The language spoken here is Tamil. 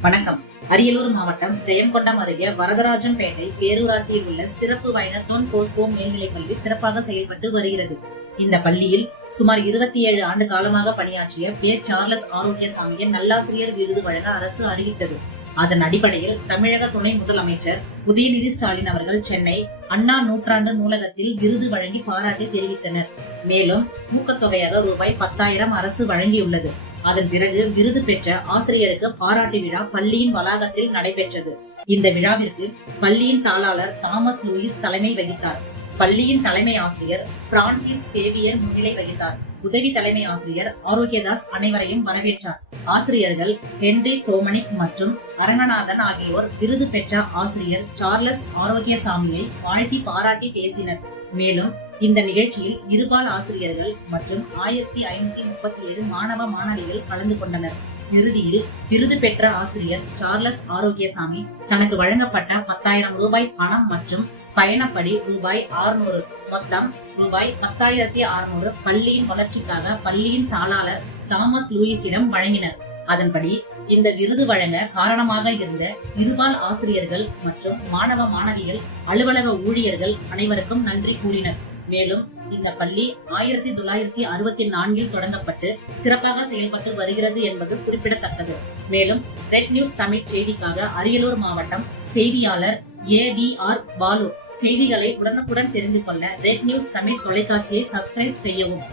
வணக்கம். அரியலூர் மாவட்டம் ஜெயங்கொண்டம் அருகே வரதராஜன்பேட்டை பேரூராட்சியில் உள்ள சிறப்பு வாய்ந்த தொன் போஸ்கோ மேல்நிலைப் பள்ளி சிறப்பாக செயல்பட்டு வருகிறது. இந்த பள்ளியில் சுமார் இருபத்தி ஏழு ஆண்டு காலமாக பணியாற்றிய பேர் சார்லஸ் ஆரோக்கியசாமியை நல்லாசிரியர் விருது வழங்க அரசு அறிவித்தது. அதன் அடிப்படையில் தமிழக துணை முதலமைச்சர் உதயநிதி ஸ்டாலின் அவர்கள் சென்னை அண்ணா நூற்றாண்டு நூலகத்தில் விருது வழங்கி பாராட்டி தெரிவித்தனர். மேலும் ஊக்கத்தொகையாக ரூபாய் பத்தாயிரம் அரசு வழங்கியுள்ளது. அதன் பிறகு விருது பெற்ற ஆசிரியருக்கு பாராட்டு விழா பள்ளியின் வளாகத்தில் நடைபெற்றது. இந்த விழாவிற்கு பள்ளியின் தாளாளர் தாமஸ் லூயிஸ் தலைமை வகித்தார். பள்ளியின் தலைமை ஆசிரியர் பிரான்சிஸ் சேவியர் முன்னிலை வகித்தார். உதவி தலைமை ஆசிரியர் ஆரோக்கியதாஸ் அனைவரையும் வரவேற்றார். ஆசிரியர்கள் ஹென்றி கோமனிக் மற்றும் அரங்கநாதன் ஆகியோர் விருது பெற்ற ஆசிரியர் சார்லஸ் ஆரோக்கியசாமியை வாழ்த்தி பாராட்டி பேசினர். மேலும் இந்த நிகழ்ச்சியில் இருபால் ஆசிரியர்கள் மற்றும் ஆயிரத்தி ஐநூத்தி முப்பத்தி ஏழு மாணவ மாணவிகள் கலந்து கொண்டனர். இறுதியில் விருது பெற்ற ஆசிரியர் சார்லஸ் ஆரோக்கியசாமி தனக்கு வழங்கப்பட்ட பத்தாயிரம் ரூபாய் பணம் மற்றும் பயணப்படி ரூபாய் ஆறுநூறு மொத்தம் ரூபாய் பத்தாயிரத்தி அறுநூறு பள்ளியின் வளர்ச்சிக்காக பள்ளியின் தாளாளர் தாமஸ் லூயிஸிடம் வழங்கினர். அதன்படி இந்த விருது வழங்க காரணமாக இருந்த இருபால் ஆசிரியர்கள் மற்றும் மாணவ மாணவிகள் அலுவலக ஊழியர்கள் அனைவருக்கும் நன்றி கூறினர். மேலும் இந்த பள்ளி ஆயிரத்தி தொள்ளாயிரத்தி அறுபத்தி நான்கில் தொடங்கப்பட்டு சிறப்பாக செயல்பட்டு வருகிறது என்பது குறிப்பிடத்தக்கது. மேலும் ரெட் நியூஸ் தமிழ் செய்திக்காக அரியலூர் மாவட்டம் செய்தியாளர் ஏ டி ஆர் பாலு. செய்திகளை உடனுக்குடன் தெரிந்து கொள்ள ரெட் நியூஸ் தமிழ் தொலைக்காட்சியை சப்ஸ்கிரைப் செய்யவும்.